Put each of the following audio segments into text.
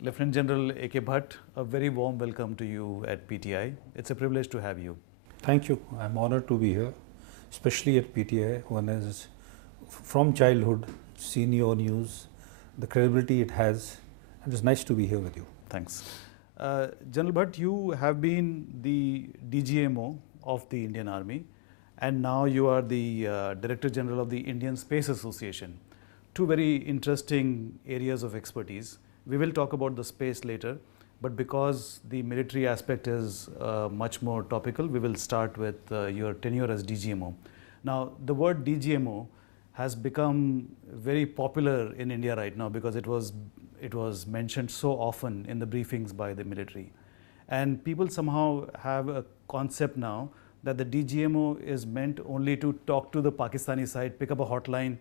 Lieutenant General A.K. Bhatt, a very warm welcome to you at PTI. It's a privilege to have you. Thank you. I'm honored to be here, especially at PTI. One has, from childhood, seen your news, the credibility it has, and it's nice to be here with you. Thanks. General Bhatt, you have been the DGMO of the Indian Army, and now you are the Director General of the Indian Space Association. Two very interesting areas of expertise. We will talk about the space later, but because the military aspect is much more topical, we will start with your tenure as DGMO. Now, the word DGMO has become very popular in India right now because it was mentioned so often in the briefings by the military. And people somehow have a concept now that the DGMO is meant only to talk to the Pakistani side, pick up a hotline,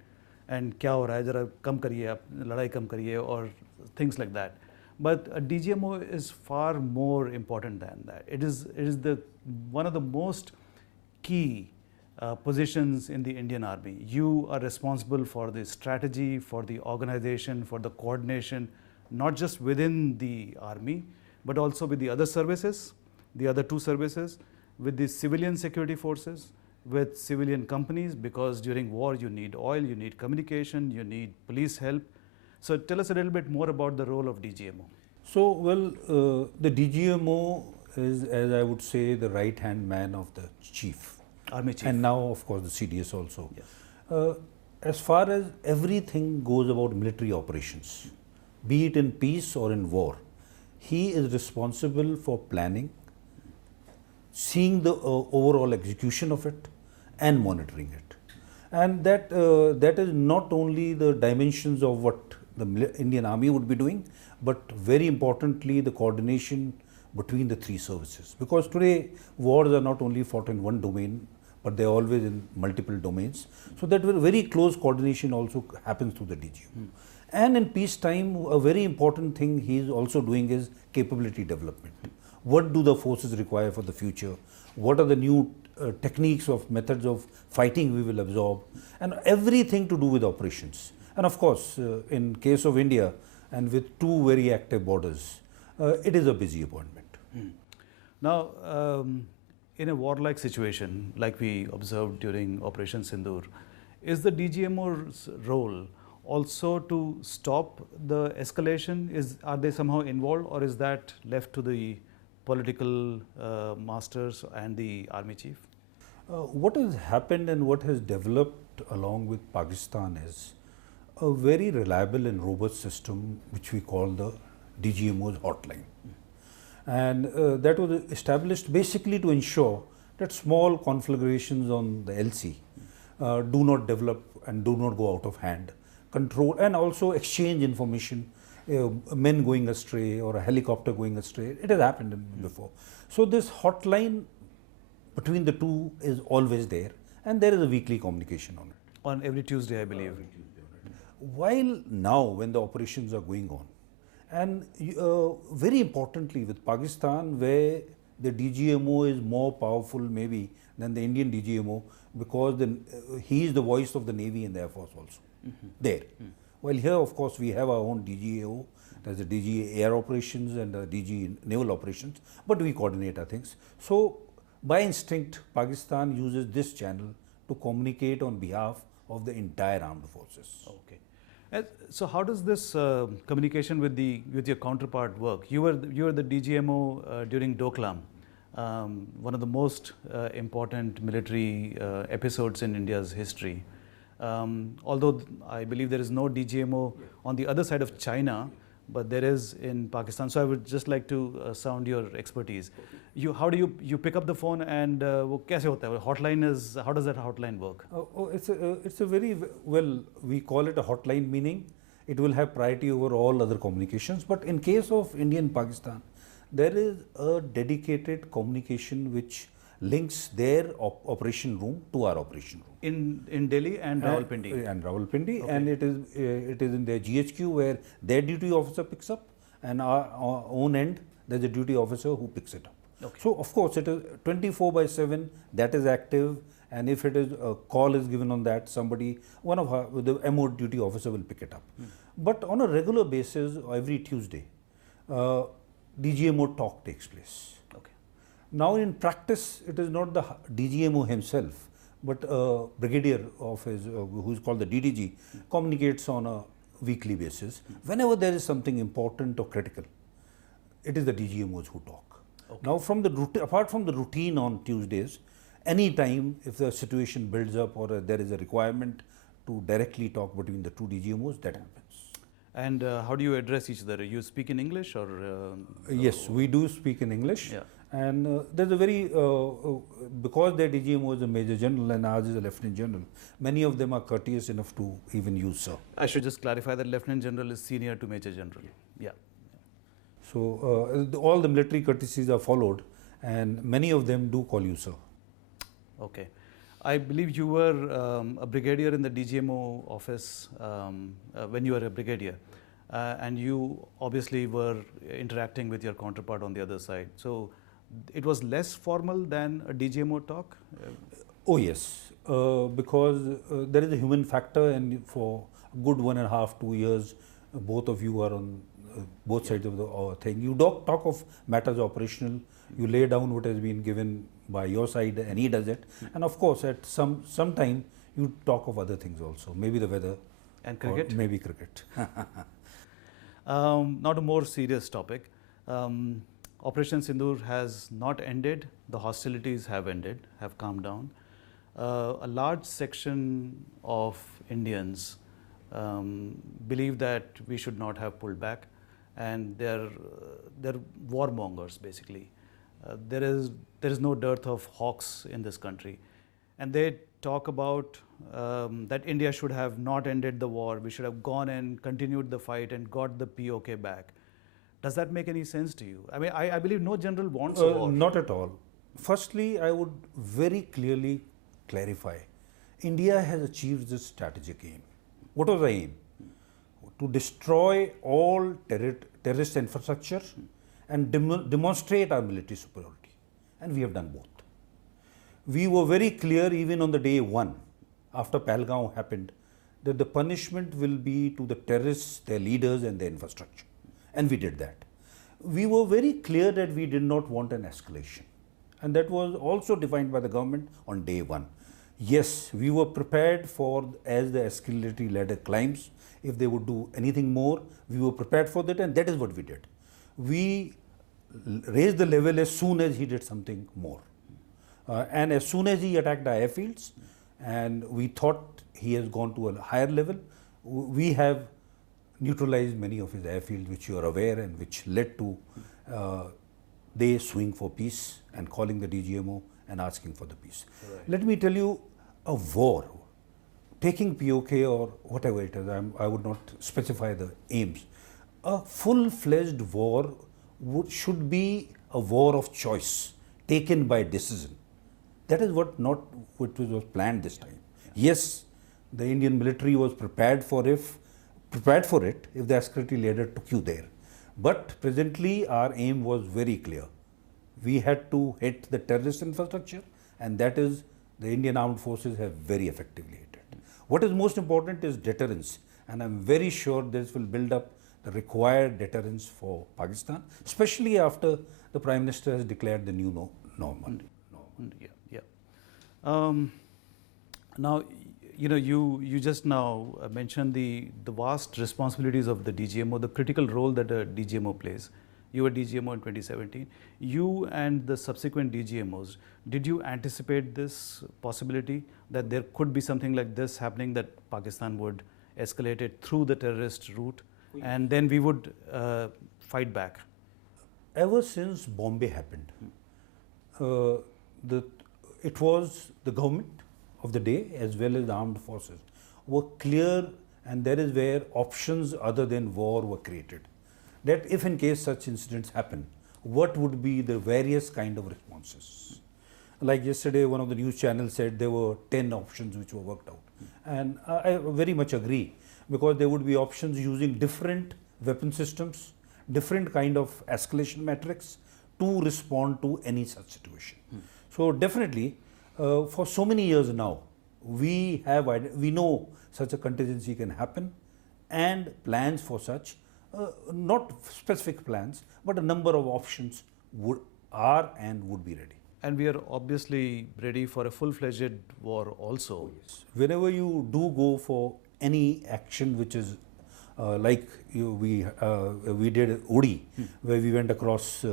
and kya ho raha hai, zara kam kariye, aap ladai kam kariye, or things like that. But a DGMO is far more important than that. It is one of the most key positions in the Indian Army. You are responsible for the strategy, for the organization, for the coordination, not just within the Army, but also with the other services, the other two services, with the civilian security forces, with civilian companies, because during war you need oil, you need communication, you need police help. So tell us a little bit more about the role of DGMO. So, the DGMO is, as I would say, the right-hand man of the chief. Army chief. And now, of course, the CDS also. Yes. As far as everything goes about military operations, be it in peace or in war, he is responsible for planning, seeing the overall execution of it, and monitoring it. And that is not only the dimensions of what the Indian Army would be doing, but very importantly the coordination between the three services. Because today wars are not only fought in one domain, but they are always in multiple domains. So that very close coordination also happens through the DGMO. And in peacetime, a very important thing he is also doing is capability development. What do the forces require for the future? What are the new techniques of methods of fighting we will absorb, and everything to do with operations. And of course, in case of India, and with two very active borders, it is a busy appointment. Now, in a warlike situation, like we observed during Operation Sindoor, is the DGMO's role also to stop the escalation? Are they somehow involved, or is that left to the political masters and the army chief? What has happened and what has developed along with Pakistan is a very reliable and robust system which we call the DGMO's hotline. And that was established basically to ensure that small conflagrations on the LC do not develop and do not go out of hand. Control and also exchange information, men going astray or a helicopter going astray. It has happened before. So this hotline between the two is always there, and there is a weekly communication on it. On every Tuesday, I believe. While now, when the operations are going on, and very importantly with Pakistan, where the DGMO is more powerful maybe than the Indian DGMO, because he is the voice of the Navy and the Air Force also there. While here, of course, we have our own DGAO, there's the DG Air Operations and the DG Naval Operations, but we coordinate our things. So, by instinct, Pakistan uses this channel to communicate on behalf of the entire armed forces. Okay. So how does this communication with your counterpart work? You were the DGMO during Doklam, one of the most important military episodes in India's history. Although I believe there is no DGMO on the other side of China, but there is in Pakistan. So I would just like to sound your expertise. How do you pick up the phone, and वो कैसे होता है? Hotline is, how does that hotline work? It's a very, well, we call it a hotline, meaning it will have priority over all other communications. But in case of India and Pakistan, there is a dedicated communication which links their operation room to our operation room. In Delhi and Rawalpindi. Okay. And it is in their GHQ where their duty officer picks up, and our own end there's a duty officer who picks it up. Okay. So of course it is 24/7, that is active, and if it is a call is given on that, one of the MO duty officer will pick it up. But on a regular basis, every Tuesday, DGMO talk takes place. Okay. Now in practice, it is not the DGMO himself, but a brigadier of his, who is called the DDG, communicates on a weekly basis. Whenever there is something important or critical, it is the DGMOs who talk. Okay. Now from the apart from the routine on Tuesdays, any time if the situation builds up or there is a requirement to directly talk between the two DGMOs, that happens. And how do you address each other? You speak in English or? Yes, we do speak in English. Yeah. And there's a very, because their DGMO is a Major General and ours is a Lieutenant General, many of them are courteous enough to even use sir. I should just clarify that Lieutenant General is senior to Major General. Yeah. So all the military courtesies are followed and many of them do call you sir. Okay. I believe you were a brigadier in the DGMO office when you were a brigadier. And you obviously were interacting with your counterpart on the other side. So it was less formal than a DGMO talk? Oh yes, because there is a human factor, and for a good 1.5 to 2 years, both of you are on both sides of the thing. You talk of matters operational, you lay down what has been given by your side and he does it. And of course at some time you talk of other things also, maybe the weather. And cricket? Or maybe cricket. Not a more serious topic. Operation Sindoor has not ended. The hostilities have ended, have calmed down. A large section of Indians believe that we should not have pulled back, and they're warmongers basically. There is no dearth of hawks in this country, and they talk about that India should have not ended the war. We should have gone and continued the fight and got the POK back. Does that make any sense to you? I mean, I believe no general wants a war. Not at all. Firstly, I would very clearly clarify, India has achieved this strategic aim. What was the aim? To destroy all terrorist infrastructure and demonstrate our military superiority. And we have done both. We were very clear even on the day one, after Pahalgam happened, that the punishment will be to the terrorists, their leaders and their infrastructure. And we did that. We were very clear that we did not want an escalation. And that was also defined by the government on day one. Yes, we were prepared for, as the escalatory ladder climbs, if they would do anything more, we were prepared for that, and that is what we did. We raised the level as soon as he did something more. And as soon as he attacked the airfields, and we thought he has gone to a higher level, we have neutralized many of his airfields, which you are aware, and which led to they suing for peace and calling the DGMO and asking for the peace. Right. Let me tell you, a war, taking POK or whatever it is, I would not specify the aims. A full-fledged war should be a war of choice, taken by decision. That is what was planned this time. Yeah. Yes, the Indian military was prepared for it if the escalatory ladder took you there. But presently our aim was very clear. We had to hit the terrorist infrastructure, and that is the Indian armed forces have very effectively hit it. What is most important is deterrence, and I'm very sure this will build up the required deterrence for Pakistan, especially after the Prime Minister has declared the new normal. Now, you know, you just now mentioned the vast responsibilities of the DGMO, the critical role that a DGMO plays. You were DGMO in 2017. You and the subsequent DGMOs, did you anticipate this possibility that there could be something like this happening, that Pakistan would escalate it through the terrorist route, and then we would fight back? Ever since Bombay happened, it was the government of the day as well as the armed forces were clear, and that is where options other than war were created. That if in case such incidents happen, what would be the various kind of responses? Like yesterday, one of the news channels said there were 10 options which were worked out. And I very much agree, because there would be options using different weapon systems, different kind of escalation metrics to respond to any such situation. So definitely, for so many years now, we know such a contingency can happen, and plans for such Not specific plans, but a number of options are and would be ready. And we are obviously ready for a full-fledged war also. Yes. Whenever you do go for any action which is we did Udi, where we went across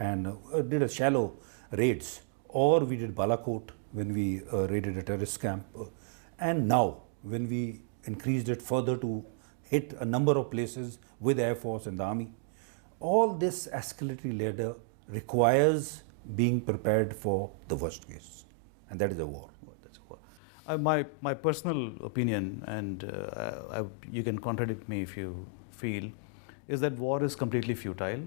and did a shallow raids, or we did Balakot when we raided a terrorist camp, and now when we increased it further to hit a number of places with Air Force and the Army, all this escalatory ladder requires being prepared for the worst case, and that is a war. My personal opinion, and you can contradict me if you feel, is that war is completely futile,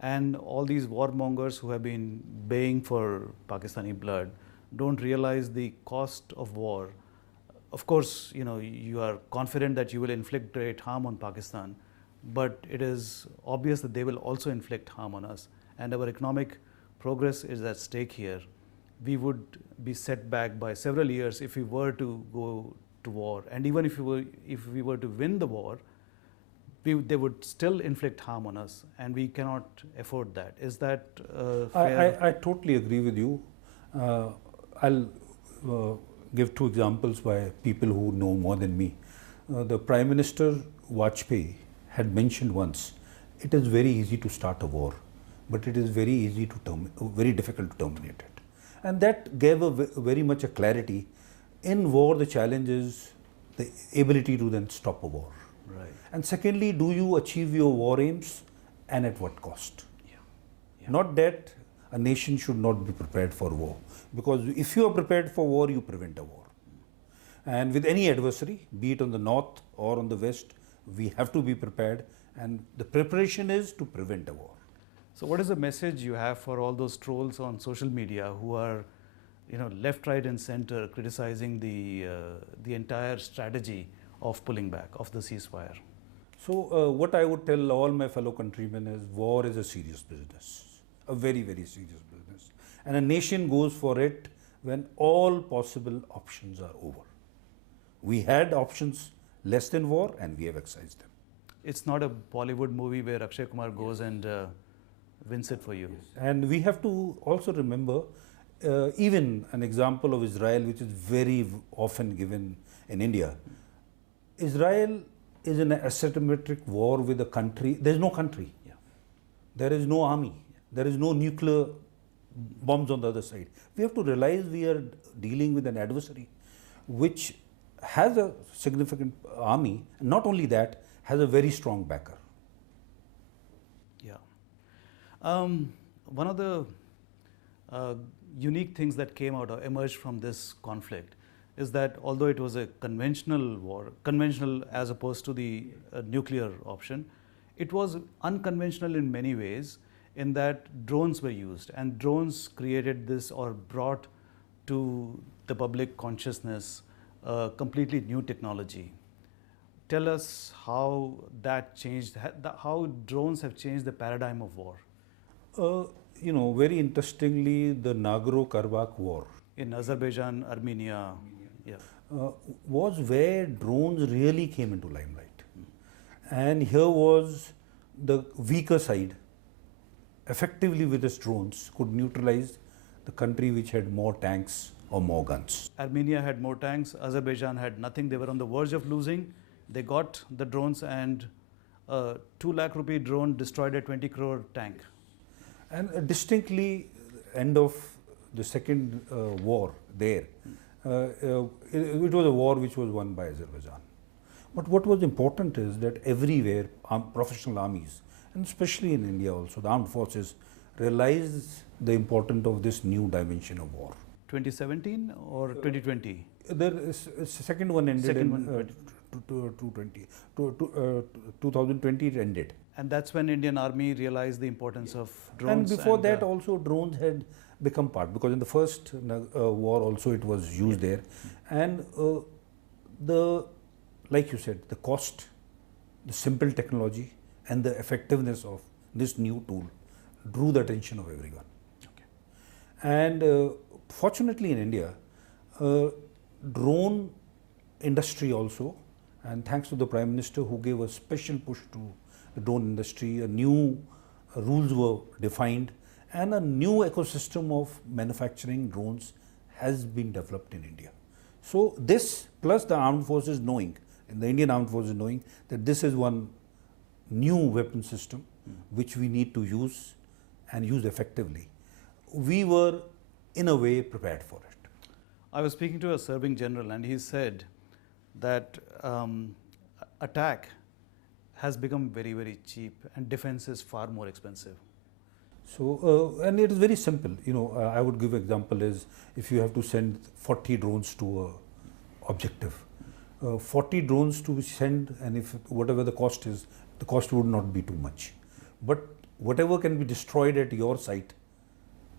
and all these warmongers who have been baying for Pakistani blood don't realize the cost of war. Of course, you are confident that you will inflict great harm on Pakistan, but it is obvious that they will also inflict harm on us, and our economic progress is at stake here. We would be set back by several years if we were to go to war, and even if we were to win the war, they would still inflict harm on us, and we cannot afford that. Is that fair? I totally agree with you. I'll give two examples by people who know more than me. The Prime Minister Vajpayee had mentioned once, it is very easy to start a war, but it is very difficult to terminate it. And that gave very much a clarity. In war, the challenge is the ability to then stop a war. Right. And secondly, do you achieve your war aims, and at what cost? Yeah. Not that a nation should not be prepared for war. Because if you are prepared for war, you prevent a war. And with any adversary, be it on the north or on the west, we have to be prepared, and the preparation is to prevent a war. So what is the message you have for all those trolls on social media who are, left, right, and center criticizing the entire strategy of pulling back, of the ceasefire? So what I would tell all my fellow countrymen is, war is a serious business, a very, very serious business. And a nation goes for it when all possible options are over. We had options less than war, and we have excised them. It's not a Bollywood movie where Akshay Kumar goes and wins it for you. Yes. And we have to also remember, even an example of Israel, which is very often given in India. Israel is in an asymmetric war with a country. There is no country. Yeah. There is no army. There is no nuclear bombs on the other side. We have to realize we are dealing with an adversary which has a significant army. Not only that, has a very strong backer. Yeah. One of the unique things that emerged from this conflict is that although it was a conventional war, conventional as opposed to the nuclear option, it was unconventional in many ways, in that drones were used, and drones created this, or brought to the public consciousness completely new technology. Tell us how that changed, how drones have changed the paradigm of war. Very interestingly, the Nagorno-Karabakh war In Azerbaijan, Armenia, yeah. Was where drones really came into limelight. And here was the weaker side. Effectively, with its drones, could neutralize the country which had more tanks or more guns. Armenia had more tanks, Azerbaijan had nothing. They were on the verge of losing. They got the drones, and a 2 lakh rupee drone destroyed a 20 crore tank. And distinctly, end of the second war there, it was a war which was won by Azerbaijan. But what was important is that everywhere, professional armies, and especially in India also, the armed forces realized the importance of this new dimension of war. 2017 or 2020? The second one ended in 2020 it ended. And that's when Indian Army realized the importance of drones. And before that also drones had become part, because in the first war also it was used there. And like you said, the cost, the simple technology, and the effectiveness of this new tool drew the attention of everyone. Okay. And fortunately in India, drone industry also, and thanks to the Prime Minister who gave a special push to the drone industry, a new rules were defined, and a new ecosystem of manufacturing drones has been developed in India. So this plus the armed forces knowing, and the Indian armed forces knowing that this is one new weapon system which we need to use and use effectively, we were in a way prepared for it. I was speaking to a serving general and he said that attack has become very, very cheap and defense is far more expensive. So, and it is very simple. I would give example is if you have to send 40 drones to a objective, 40 drones to send, and if whatever the cost is, the cost would not be too much. But whatever can be destroyed at your site,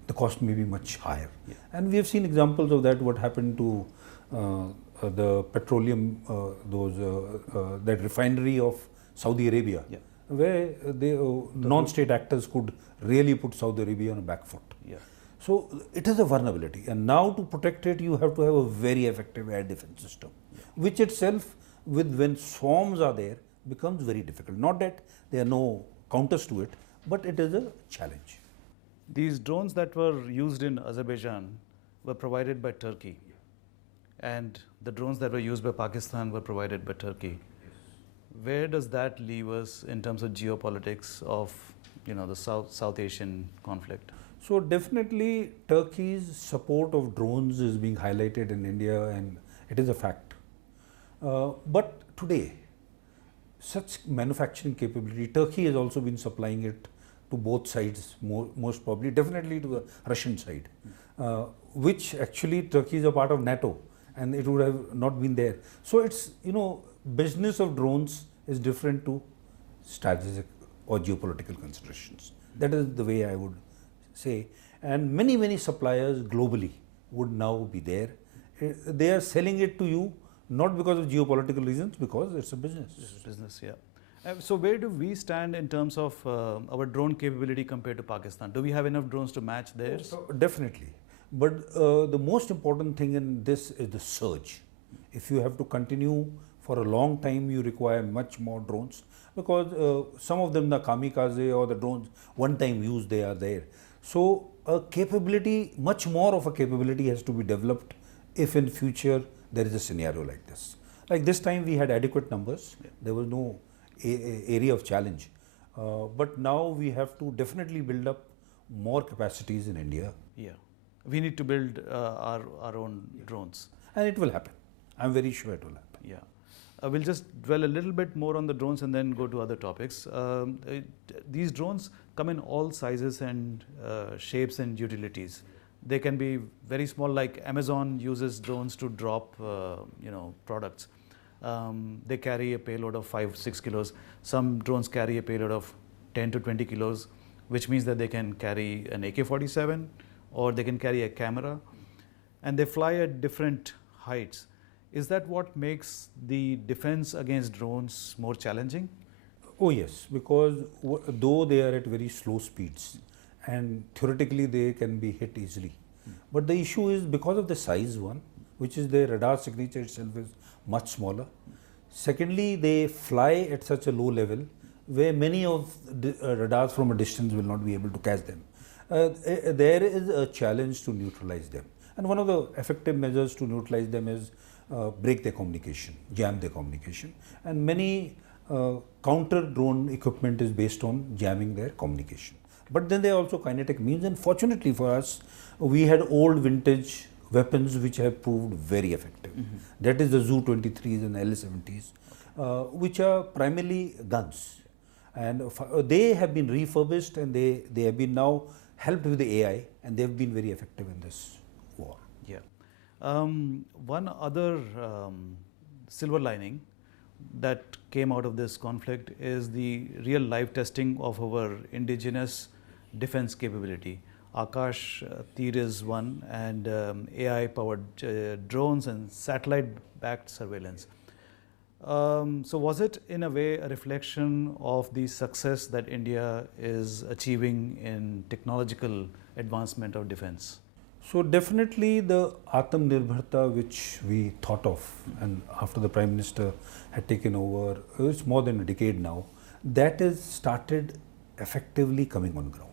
the cost may be much higher. Yeah. And we have seen examples of that, what happened to the petroleum, that refinery of Saudi Arabia, Yeah. where non-state actors could really put Saudi Arabia on a back foot. Yeah. So it is a vulnerability, and now to protect it, you have to have a very effective air defense system, which itself, when swarms are there, becomes very difficult. Not that there are no counters to it, but it is a challenge. These drones that were used in Azerbaijan were provided by Turkey, and the drones that were used by Pakistan were provided by Turkey. Where does that leave us in terms of geopolitics of the South Asian conflict? So definitely Turkey's support of drones is being highlighted in India, and it is a fact. But today, such manufacturing capability, Turkey has also been supplying it to both sides, most probably, definitely to the Russian side, which actually Turkey is a part of NATO, and it would have not been there. So it's, business of drones is different to strategic or geopolitical considerations. That is the way I would say. And many, many suppliers globally would now be there. They are selling it to you not because of geopolitical reasons, because it's a business. Business, yeah. So where do we stand in terms of our drone capability compared to Pakistan? Do we have enough drones to match theirs? Definitely. But the most important thing in this is the surge. If you have to continue for a long time, you require much more drones, because some of them, the kamikaze or the drones, one time use, they are there. So a capability, much more of a capability has to be developed if in future there is a scenario like this. Like this time we had adequate numbers, there was no area of challenge. But now we have to definitely build up more capacities in India. Yeah. We need to build our own drones. And it will happen. I'm very sure it will happen. Yeah. We'll just dwell a little bit more on the drones and then go to other topics. These drones come in all sizes and shapes and utilities. They can be very small, like Amazon uses drones to drop products. They carry a payload of 5-6 kilos. Some drones carry a payload of 10 to 20 kilos, which means that they can carry an AK-47 or they can carry a camera, and they fly at different heights. Is that what makes the defense against drones more challenging? Oh yes, because though they are at very slow speeds and theoretically they can be hit easily. But the issue is because of the size, one, which is their radar signature itself is much smaller. Secondly, they fly at such a low level where many of the radars from a distance will not be able to catch them. There is a challenge to neutralize them. And one of the effective measures to neutralize them is break their communication, jam their communication. And many counter drone equipment is based on jamming their communication. But then there are also kinetic means, and fortunately for us, we had old vintage weapons which have proved very effective. That is the Zu-23s and LS-70s, which are primarily guns. And they have been refurbished and they have been now helped with the AI, and they have been very effective in this war. Yeah. One other silver lining that came out of this conflict is the real live testing of our indigenous defense capability. Akash Tir is one, and AI-powered drones and satellite-backed surveillance. So was it in a way a reflection of the success that India is achieving in technological advancement of defense? So definitely the Atmanirbharta which we thought of, and after the Prime Minister had taken over, it's more than a decade now, that is started effectively coming on ground.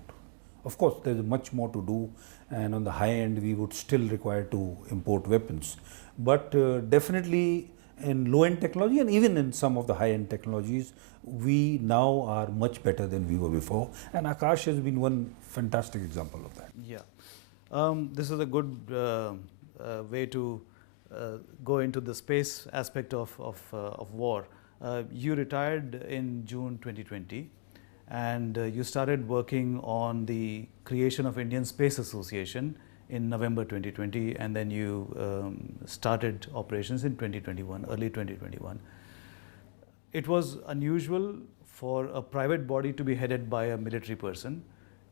Of course, there is much more to do, and on the high end, we would still require to import weapons. But definitely in low end technology and even in some of the high end technologies, we now are much better than we were before. And Akash has been one fantastic example of that. Yeah. This is a good way to go into the space aspect of war. You retired in June 2020 and you started working on the creation of Indian Space Association in November 2020, and then you started operations in 2021, early 2021. It was unusual for a private body to be headed by a military person.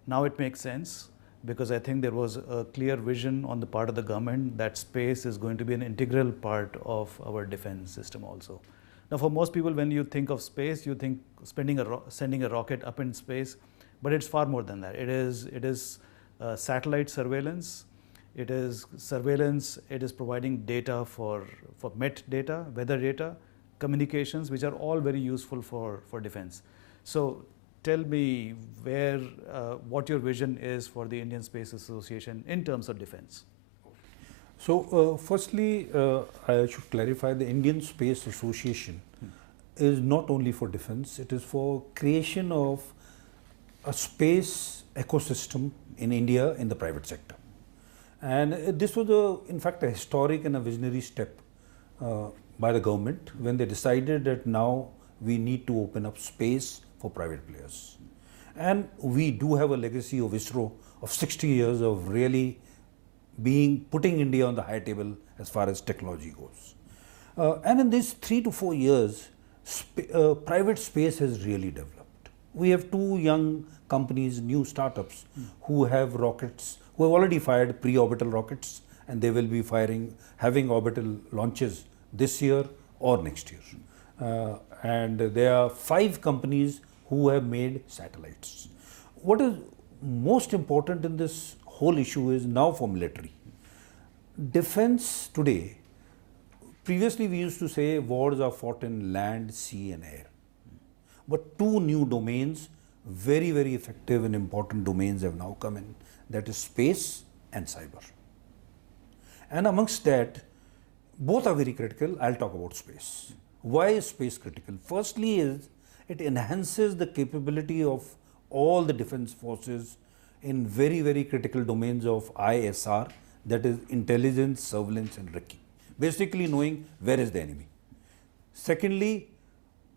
Now it makes sense because I think there was a clear vision on the part of the government that space is going to be an integral part of our defense system also. Now for most people, when you think of space, you think sending a rocket up in space, but it's far more than that. It is satellite surveillance, it is surveillance, it is providing data for met data, weather data, communications, which are all very useful for defense. So tell me what your vision is for the Indian Space Association in terms of defense. So firstly, I should clarify the Indian Space Association is not only for defense, it is for creation of a space ecosystem in India in the private sector. And this was in fact a historic and a visionary step by the government when they decided that now we need to open up space for private players. And we do have a legacy of ISRO of 60 years of really putting India on the high table as far as technology goes. And in these 3 to 4 years, private space has really developed. We have 2 young companies, new startups, who have rockets, who have already fired pre-orbital rockets, and they will be having orbital launches this year or next year. And there are 5 companies who have made satellites. What is most important in this whole issue is now for military. Defense today, previously we used to say wars are fought in land, sea and air. But 2 new domains, very, very effective and important domains have now come in, that is space and cyber. And amongst that, both are very critical. I'll talk about space. Why is space critical? Firstly is it enhances the capability of all the defense forces in very, very critical domains of ISR, that is intelligence, surveillance and recce. Basically knowing where is the enemy. Secondly,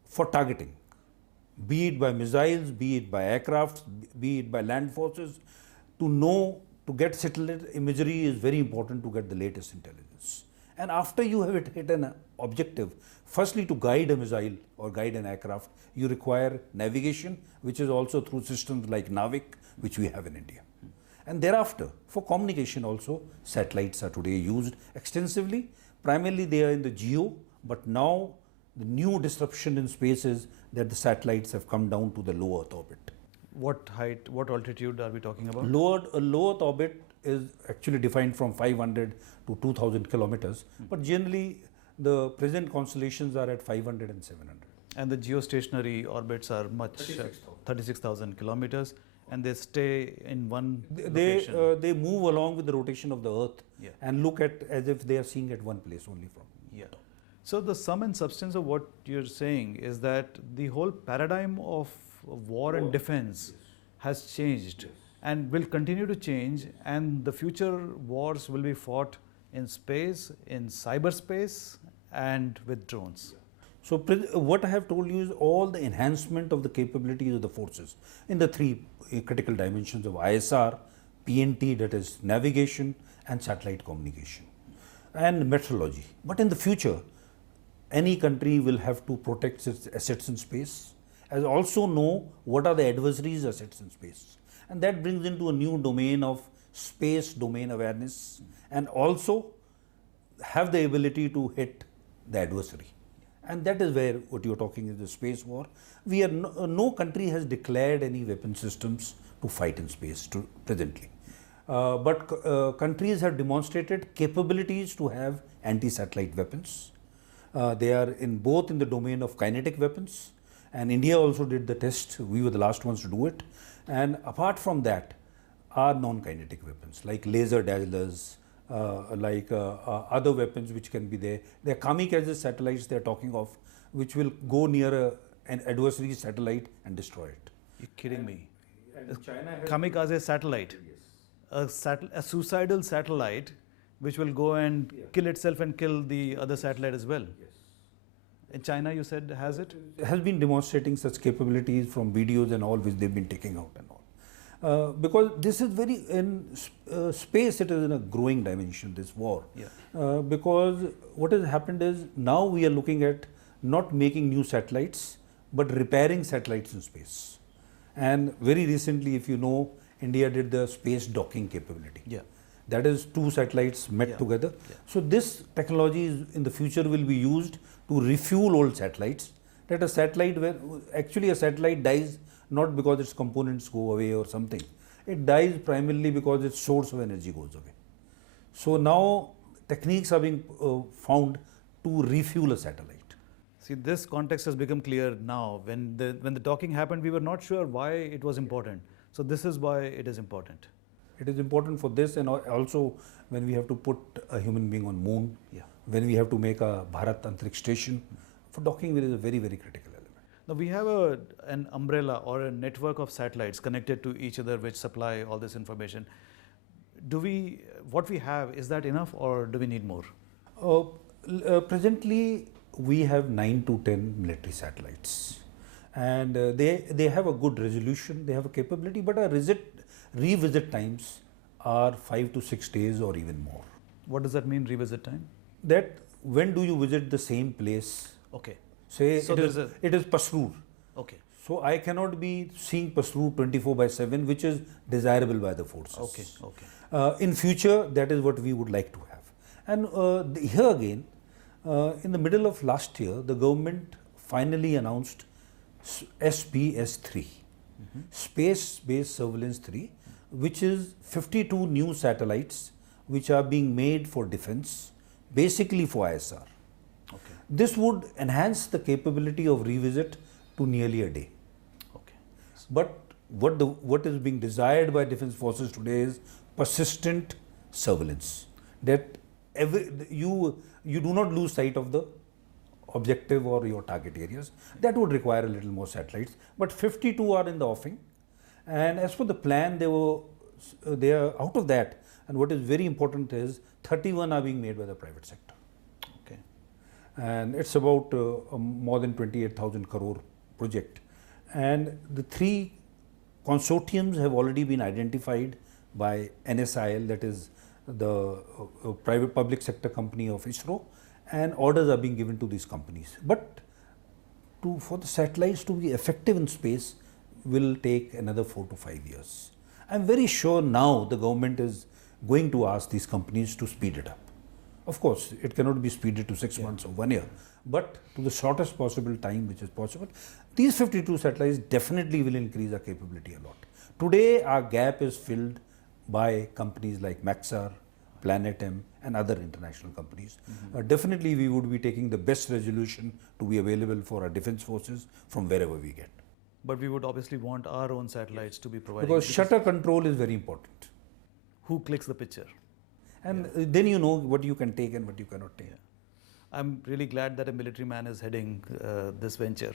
for targeting, be it by missiles, be it by aircrafts, be it by land forces, to get satellite imagery is very important to get the latest intelligence. And after you have hit an objective, firstly to guide a missile or guide an aircraft, you require navigation, which is also through systems like Navik, which we have in India. And thereafter, for communication also, satellites are today used extensively. Primarily they are in the geo, but now the new disruption in space is that the satellites have come down to the low Earth orbit. What height, what altitude are we talking about? Low Earth orbit is actually defined from 500 to 2000 kilometers, but generally the present constellations are at 500 and 700. And the geostationary orbits are much 36,000 kilometers, and they stay in one location. They move along with the rotation of the Earth, yeah, and look at as if they are seeing at one place only from. Yeah. So the sum and substance of what you're saying is that the whole paradigm of war and defense has changed and will continue to change, and the future wars will be fought in space, in cyberspace and with drones. So what I have told you is all the enhancement of the capabilities of the forces in the 3 critical dimensions of ISR, PNT, that is navigation, and satellite communication, and meteorology. But in the future, any country will have to protect its assets in space, as also know what are the adversaries' assets in space. And that brings into a new domain of space domain awareness, and also have the ability to hit the adversary. And that is where what you're talking is the space war. No country has declared any weapon systems to fight in space presently. But countries have demonstrated capabilities to have anti-satellite weapons. They are both in the domain of kinetic weapons and India also did the test. We were the last ones to do it. And apart from that, are non-kinetic weapons like laser dazzlers, other weapons which can be there. They're kamikaze satellites they're talking of, which will go near an adversary satellite and destroy it. You're kidding me. And China has Kamikaze satellite, a suicidal satellite which will go and kill itself and kill the other satellite as well. Yes. In China, you said, has it? Has been demonstrating such capabilities from videos and all which they've been taking out and all. Because this is very, in space it is in a growing dimension, this war. Yeah. Because what has happened is now we are looking at not making new satellites, but repairing satellites in space. And very recently, if you know, India did the space docking capability. Yeah. That is, two satellites met together. Yeah. So this technology is, in the future will be used to refuel old satellites. That a satellite, where actually a satellite dies not because its components go away or something. It dies primarily because its source of energy goes away. So now techniques are being found to refuel a satellite. See, this context has become clear now. When the docking happened, we were not sure why it was important. So this is why it is important. It is important for this, and also when we have to put a human being on moon, when we have to make a Bharat Antariksh station, for docking it is a very, very critical element. Now we have an umbrella or a network of satellites connected to each other which supply all this information. What we have, is that enough or do we need more? Presently, we have 9 to 10 military satellites, and they have a good resolution, they have a capability, but our revisit times are 5 to 6 days or even more. What does that mean, revisit time? That when do you visit the same place? Okay. Say So it is Pasrur. Okay. So I cannot be seeing Pasrur 24/7, which is desirable by the forces. Okay. Okay. In future, that is what we would like to have. And here again, in the middle of last year, the government finally announced SBS3, Space-Based Surveillance 3, which is 52 new satellites which are being made for defense, basically for ISR. Okay. This would enhance the capability of revisit to nearly a day. Okay. But what is being desired by defense forces today is persistent surveillance. That you do not lose sight of the objective or your target areas. That would require a little more satellites. But 52 are in the offing, and as per the plan, they are out of that. And what is very important is 31 are being made by the private sector. Okay. And it's about more than 28,000 crore project. And the 3 consortiums have already been identified by NSIL, that is the private public sector company of ISRO, and orders are being given to these companies. But for the satellites to be effective in space will take another 4 to 5 years. I'm very sure now the government is going to ask these companies to speed it up. Of course, it cannot be speeded to 6 months or 1 year, but to the shortest possible time which is possible. These 52 satellites definitely will increase our capability a lot. Today, our gap is filled by companies like Maxar, Planet M, and other international companies. Definitely, we would be taking the best resolution to be available for our defense forces from wherever we get. But we would obviously want our own satellites to be provided. Because shutter control is very important. Who clicks the picture? And then you know what you can take and what you cannot take. I'm really glad that a military man is heading this venture.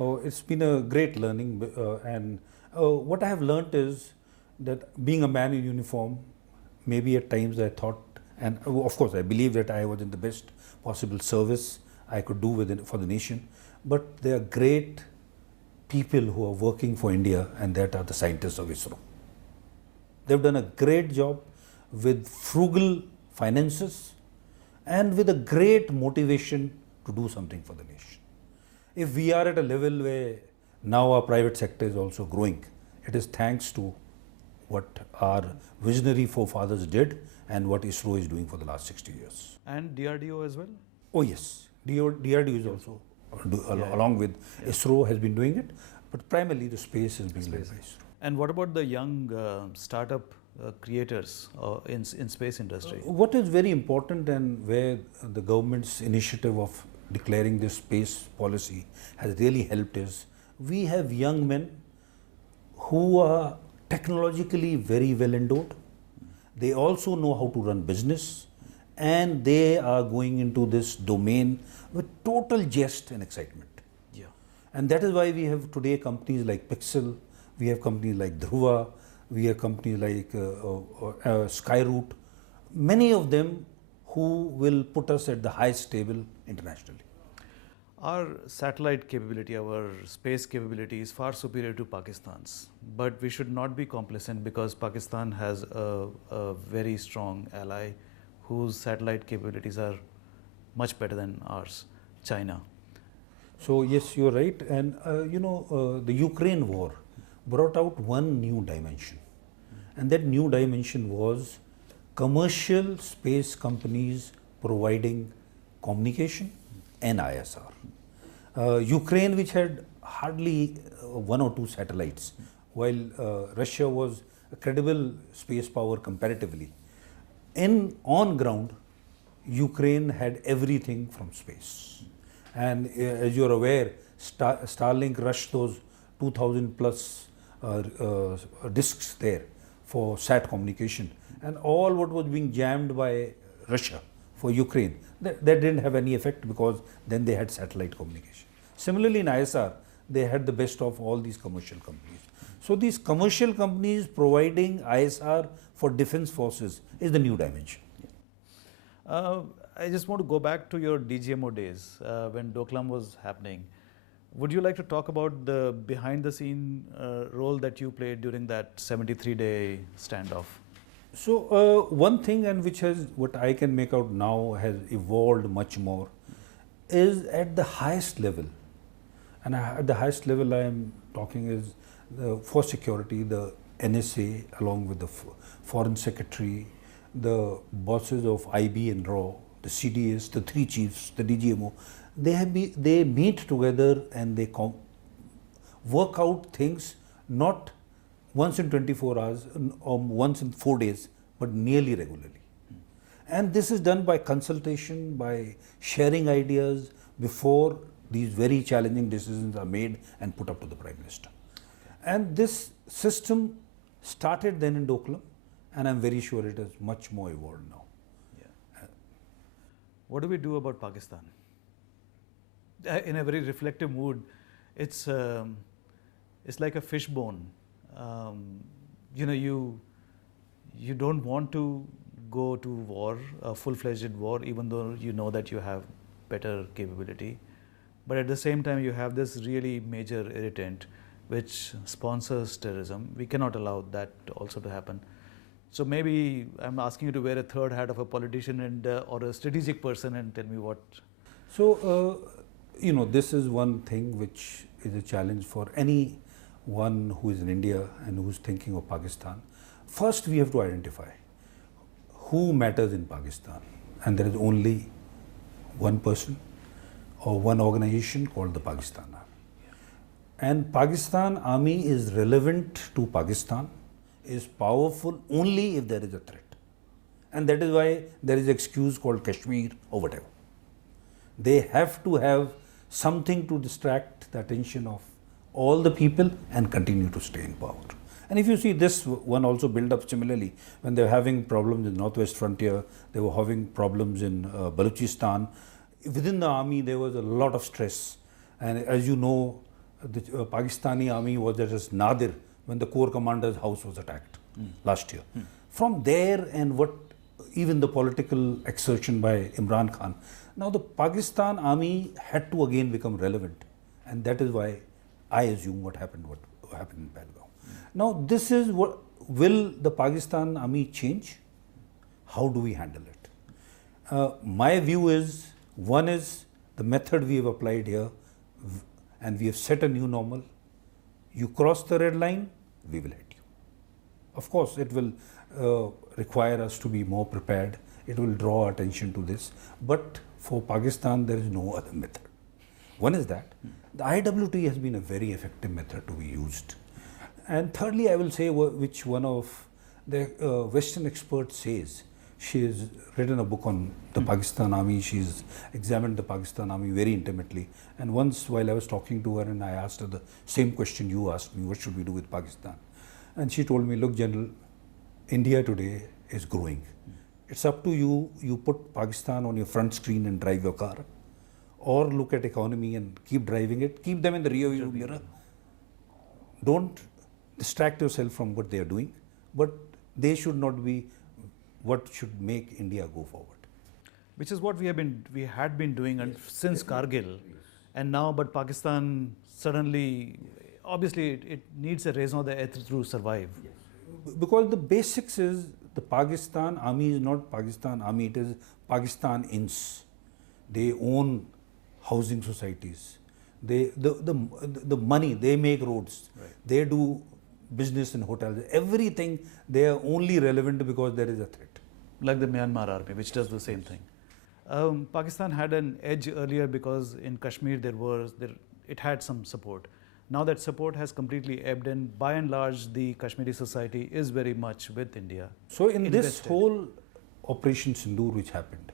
Oh, it's been a great learning, and what I have learnt is that being a man in uniform, maybe at times I thought, and of course I believe that I was in the best possible service I could do for the nation, but there are great people who are working for India, and that are the scientists of ISRO. They've done a great job with frugal finances and with a great motivation to do something for the nation. If we are at a level where now our private sector is also growing, it is thanks to what our visionary forefathers did and what ISRO is doing for the last 60 years. And DRDO as well? Oh yes, DRDO is also, along with ISRO has been doing it, but primarily the space is being led by ISRO. And what about the young startup creators in space industry? What is very important, and where the government's initiative of declaring this space policy has really helped, is we have young men who are technologically very well endowed. They also know how to run business, and they are going into this domain with total zest and excitement. Yeah. And that is why we have today companies like Pixel, we have companies like Dhruva, we have companies like Skyroot, many of them who will put us at the highest table internationally. Our satellite capability, our space capability is far superior to Pakistan's. But we should not be complacent because Pakistan has a very strong ally whose satellite capabilities are much better than ours, China. So yes, you're right. And the Ukraine war brought out one new dimension. And that new dimension was commercial space companies providing communication and ISR. Ukraine, which had hardly one or two satellites, while Russia was a credible space power comparatively, on ground, Ukraine had everything from space. And as you're aware, Starlink rushed those 2,000 plus discs there for SAT communication. And all what was being jammed by Russia for Ukraine, that didn't have any effect because then they had satellite communication. Similarly in ISR, they had the best of all these commercial companies. So these commercial companies providing ISR for defense forces is the new dimension. I just want to go back to your DGMO days when Doklam was happening. Would you like to talk about the behind the scene role that you played during that 73-day standoff? So one thing, and which has, what I can make out now, has evolved much more, is at the highest level. And at the highest level I am talking is for security, the NSA along with the Foreign Secretary, the bosses of IB and RAW, the CDS, the three chiefs, the DGMO, they meet together and they work out things not once in 24 hours or once in 4 days, but nearly regularly. And this is done by consultation, by sharing ideas before these very challenging decisions are made and put up to the Prime Minister. And this system started then in Doklam, and I'm very sure it is much more evolved now. Yeah. What do we do about Pakistan? In a very reflective mood, it's like a fishbone. You don't want to go to war, a full-fledged war, even though you know that you have better capability. But at the same time, you have this really major irritant which sponsors terrorism. We cannot allow that also to happen. So maybe I'm asking you to wear a third hat of a politician and or a strategic person and tell me what. So, this is one thing which is a challenge for anyone who is in India and who's thinking of Pakistan. First, we have to identify who matters in Pakistan. And there is only one person or one organization called the Pakistan Army. And Pakistan Army is relevant to Pakistan, is powerful only if there is a threat. And that is why there is an excuse called Kashmir or whatever. They have to have something to distract the attention of all the people and continue to stay in power. And if you see this one also build up similarly, when they were having problems in Northwest Frontier, they were having problems in Balochistan. Within the army, there was a lot of stress. And as you know, the Pakistani army was at its nadir when the Corps Commander's house was attacked last year. From there, and what even the political exertion by Imran Khan, now the Pakistan army had to again become relevant. And that is why I assume what happened in Pahalgam. Now this is what, will the Pakistan army change? How do we handle it? My view is, one is the method we have applied here, and we have set a new normal. You cross the red line, we will hit you. Of course, it will require us to be more prepared. It will draw attention to this. But for Pakistan, there is no other method. One is that. The IWT has been a very effective method to be used. And thirdly, I will say which one of the Western experts says, She has written a book on the Pakistan Army. She's examined the Pakistan Army very intimately. And once while I was talking to her and I asked her the same question you asked me, what should we do with Pakistan? And she told me, look, General, India today is growing. It's up to you. You put Pakistan on your front screen and drive your car, or look at economy and keep driving it. Keep them in the rear view mirror. Don't distract yourself from what they are doing, but they should not be what should make India go forward. Which is what we had been doing since Kargil, and now, but Pakistan suddenly, obviously, it needs a raison d'etre to survive. Because the basics is the Pakistan Army is not Pakistan Army, it is Pakistan Ins. They own housing societies. The money, they make roads. Right. They do business in hotels. Everything, they are only relevant because there is a threat. Like the Myanmar army, which does the same thing. Pakistan had an edge earlier because in Kashmir it had some support. Now that support has completely ebbed, and by and large the Kashmiri society is very much with India. So in this whole Operation Sindoor which happened,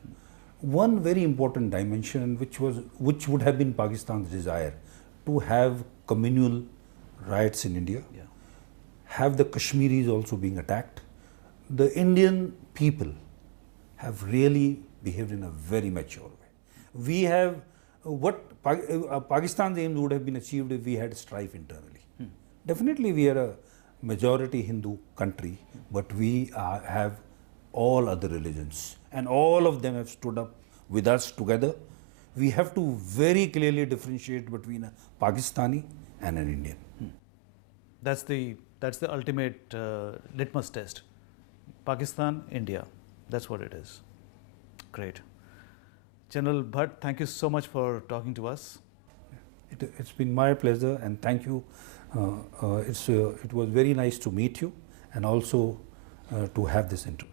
one very important dimension which would have been Pakistan's desire to have communal riots in India, have the Kashmiris also being attacked. The Indian people have really behaved in a very mature way. We have what Pakistan's aims would have been achieved if we had strife internally. Definitely we are a majority Hindu country, but we have all other religions and all of them have stood up with us together. We have to very clearly differentiate between a Pakistani and an Indian. That's the ultimate litmus test. Pakistan, India. That's what it is. Great. General Bhatt, thank you so much for talking to us. It's been my pleasure, and thank you. It was very nice to meet you and also to have this interview.